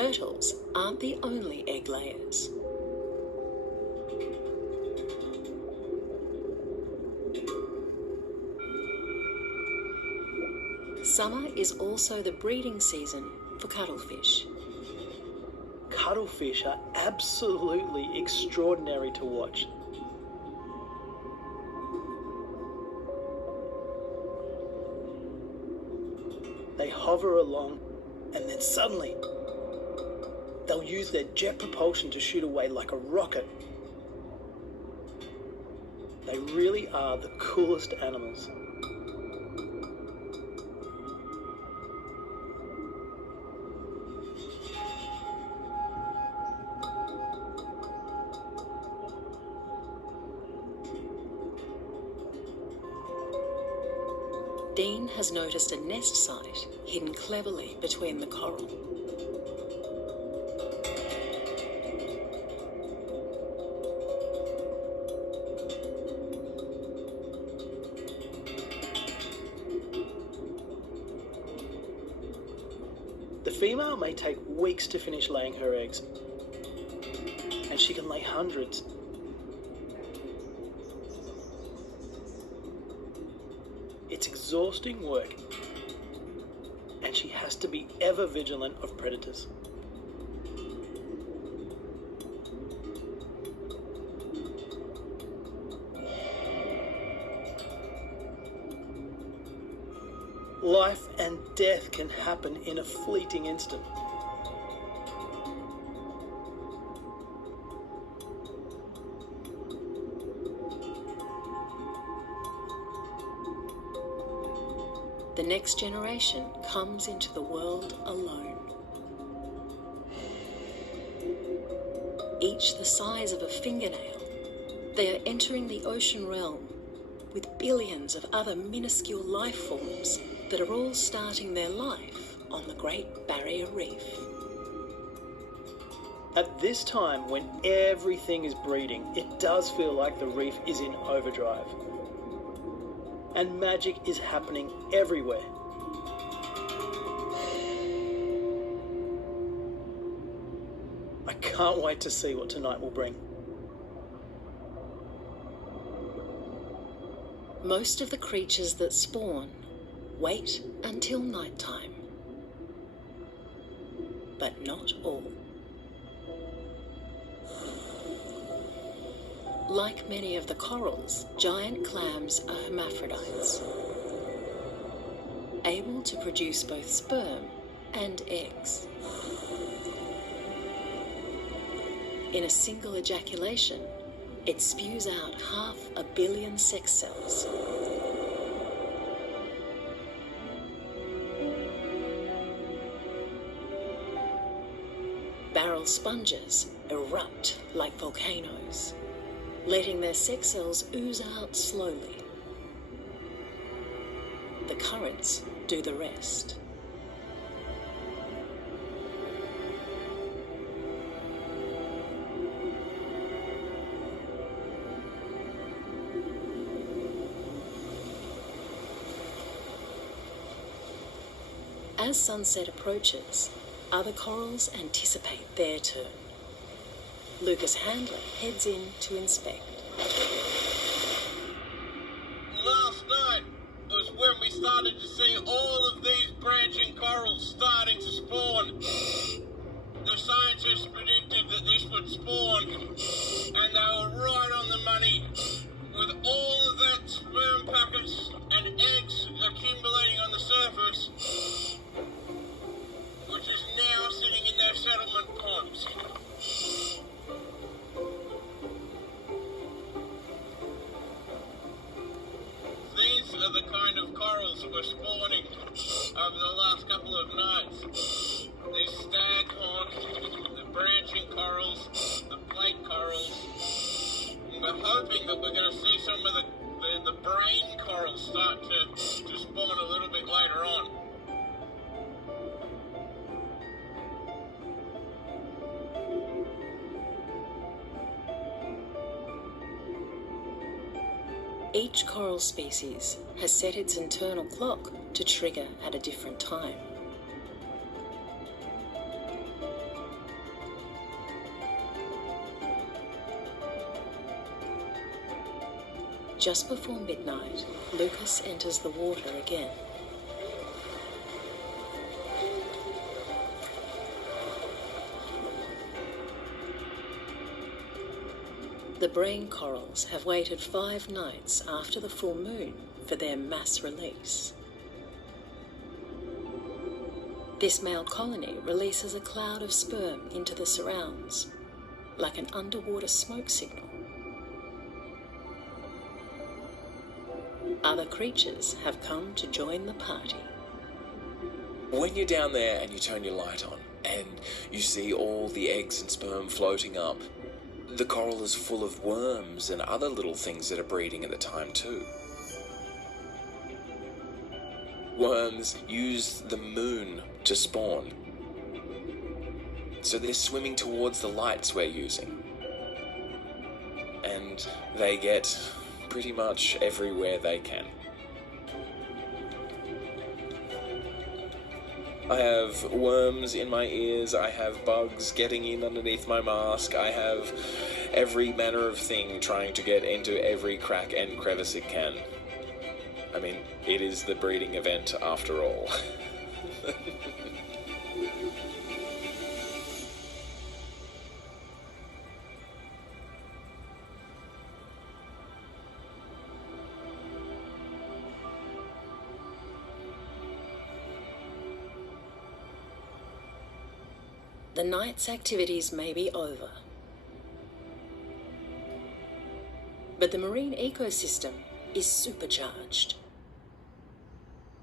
Turtles aren't the only egg layers. Summer is also the breeding season for cuttlefish. Cuttlefish are absolutely extraordinary to watch. They hover along, and then suddenly they'll use their jet propulsion to shoot away like a rocket. They really are the coolest animals. Dean has noticed a nest site hidden cleverly between the coral. The female may take weeks to finish laying her eggs, and she can lay hundreds. It's exhausting work, and she has to be ever vigilant of predators. Life and death can happen in a fleeting instant. The next generation comes into the world alone. Each the size of a fingernail, they are entering the ocean realm with billions of other minuscule life forms that are all starting their life on the Great Barrier Reef. At this time, when everything is breeding, it does feel like the reef is in overdrive. And magic is happening everywhere. I can't wait to see what tonight will bring. Most of the creatures that spawn wait until nighttime, but not all. Like many of the corals, giant clams are hermaphrodites, able to produce both sperm and eggs. In a single ejaculation, it spews out 500 million sex cells. Barrel sponges erupt like volcanoes, letting their sex cells ooze out slowly. The currents do the rest. As sunset approaches, other corals anticipate their turn. Lucas Handler heads in to inspect. Last night was when we started to see all of these branching corals starting to spawn. The scientists predicted that this would spawn, and they were right on the money. With all of that sperm packets and eggs accumulating on the surface, which is now sitting in their settlement ponds. These are the kind of corals that were spawning over the last couple of nights. These staghorn, the branching corals, the plate corals. And we're hoping that we're going to see some of the brain corals start to spawn a little bit later on. Each coral species has set its internal clock to trigger at a different time. Just before midnight, Lucas enters the water again. The brain corals have waited 5 nights after the full moon for their mass release. This male colony releases a cloud of sperm into the surrounds, like an underwater smoke signal. Other creatures have come to join the party. When you're down there and you turn your light on and you see all the eggs and sperm floating up, the coral is full of worms and other little things that are breeding at the time too. Worms use the moon to spawn, so they're swimming towards the lights we're using. And they get pretty much everywhere they can. I have worms in my ears, I have bugs getting in underneath my mask, I have every manner of thing trying to get into every crack and crevice it can. I mean, it is the breeding event after all. The night's activities may be over, but the marine ecosystem is supercharged.